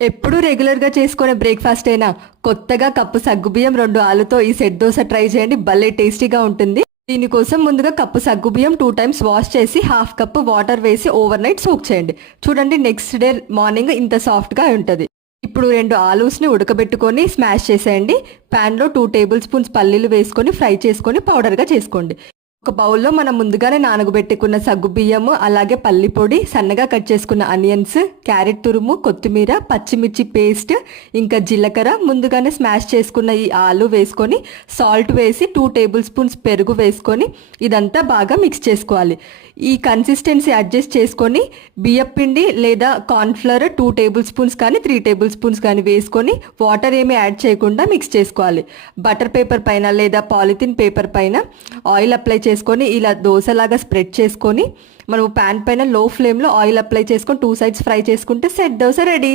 ఎప్పుడు రెగ్యులర్గా చేసుకునే బ్రేక్ఫాస్ట్ అయినా కొత్తగా కప్పు సగ్గుబియ్యం 2 ఆలుతో ఈ సెట్ దోశ ట్రై చేయండి. భలే టేస్టీగా ఉంటుంది. దీనికోసం ముందుగా కప్పు సగ్గుబియ్యం 2 టైమ్స్ వాష్ చేసి హాఫ్ కప్పు వాటర్ వేసి ఓవర్ నైట్ సోక్ చేయండి. చూడండి, నెక్స్ట్ డే మార్నింగ్ ఇంత సాఫ్ట్గా ఉంటుంది. ఇప్పుడు 2 ఆలూస్ని ఉడకబెట్టుకొని స్మాష్ చేసేయండి. ప్యాన్లో 2 టేబుల్ స్పూన్స్ పల్లీలు వేసుకొని ఫ్రై చేసుకొని పౌడర్గా చేసుకోండి. ఒక బౌల్లో మనం ముందుగానే నానగబెట్టుకున్న సగ్గుబియ్యము, అలాగే పల్లి పొడి, సన్నగా కట్ చేసుకున్న ఆనియన్స్, క్యారెట్ తురుము, కొత్తిమీర, పచ్చిమిర్చి పేస్ట్, ఇంకా జీలకర్ర, ముందుగానే స్మాష్ చేసుకున్న ఈ ఆలు వేసుకొని సాల్ట్ వేసి 2 టేబుల్ స్పూన్స్ పెరుగు వేసుకొని ఇదంతా బాగా మిక్స్ చేసుకోవాలి. ఈ కన్సిస్టెన్సీ అడ్జస్ట్ చేసుకొని బియ్యపిండి లేదా కార్న్ఫ్లవర్ 2 టేబుల్ స్పూన్స్ కానీ 3 టేబుల్ స్పూన్స్ కానీ వేసుకొని వాటర్ ఏమీ యాడ్ చేయకుండా మిక్స్ చేసుకోవాలి. బటర్ పేపర్ పైన లేదా పాలిథిన్ పేపర్ పైన ఆయిల్ అప్లై చేసుకొని ఇలా దోశలాగా స్ప్రెడ్ చేసుకొని మనం ప్యాన్ పైన లో ఫ్లేమ్లో ఆయిల్ అప్లై చేసుకొని 2 సైడ్స్ ఫ్రై చేసుకుంటే సెట్ దోశ రెడీ.